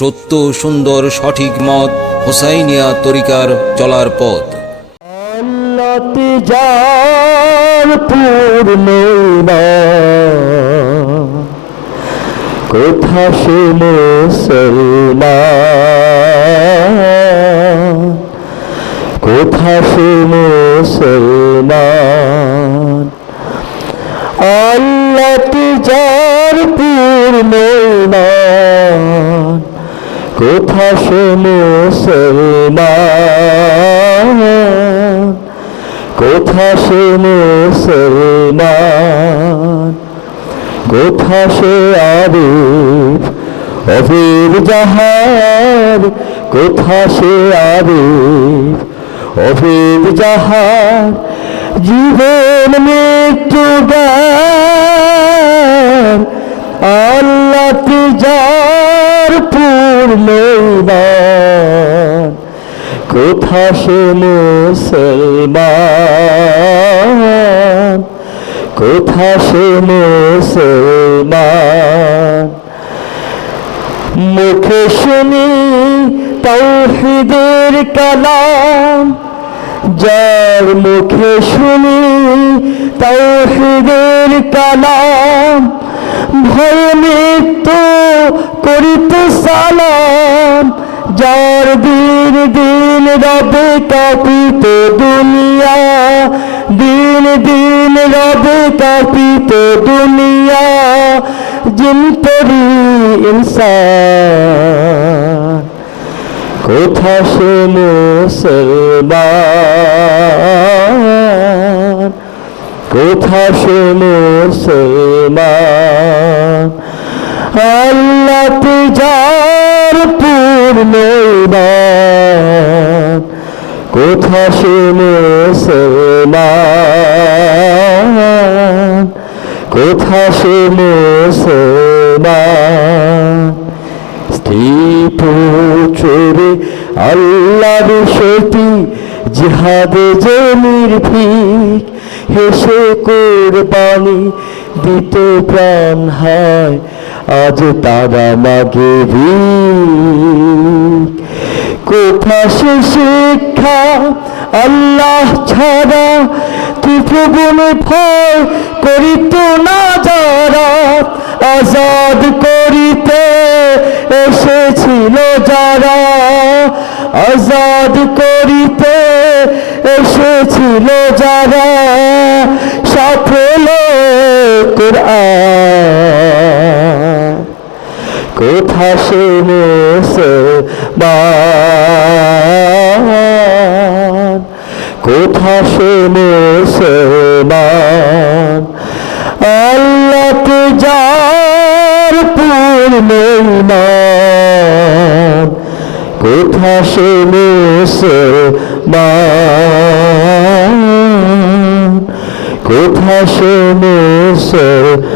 সত্য সুন্দর সঠিক মত হোসাইনিয়া তরিকার চলার পথ। আল্লাহতে যার পূর্ণ কোথা সে মুসলমান, কোথা সে মুসলমান। আল্লাহতে যার পূর্ণ কোথা সে মুসলমান, কোথা সে মুসলমান। কোথা সে আরিফ অফির জাহার, কোথা সে আরিফ অফির জাহার। জীবন মৃত্যু জ্ঞান আল্লাহতে যার পূর্ণ কোথা সে মুসলমান, কোথা সে মুসলমান। মুখে শুনি তাওহীদের কালাম, যার মুখে শুনি তাওহীদের কালাম। ভয় মৃত্যু করিতে সালাম, যার দিন দিন রবে কাঁপিতে দুনিয়া, দিন দিন রবে কাঁপিতে দুনিয়া। জিন পরি ইনসান কোথা সে মুসলমান, কোথা সে মুসলমান। আল্লাহতে যার পূর্ণ কোথা সে মুসলমান, কোথা সে মুসলমান। স্ত্রী পুত্রে আল্লাহর সতী জিহাদে যে নির্ভীক, হেসে কোরবানি দিতে প্রাণ হয় আজ তারা মাগে ভিক। কোথা সে শিক্ষা আল্লাহ ছাড়া ত্রিভুবনে ভয় করিত না যারা। আজাদ করিতে এসেছিল যারা, আজাদ করিতে এসেছিল যারা। সফল কুরআন কোথা সে মুসলমান, কোথা সে মুসলমান। আল্লাহতে যার পূর্ণ কোথা সে মুসলমান, কোথা সে মুসলমান।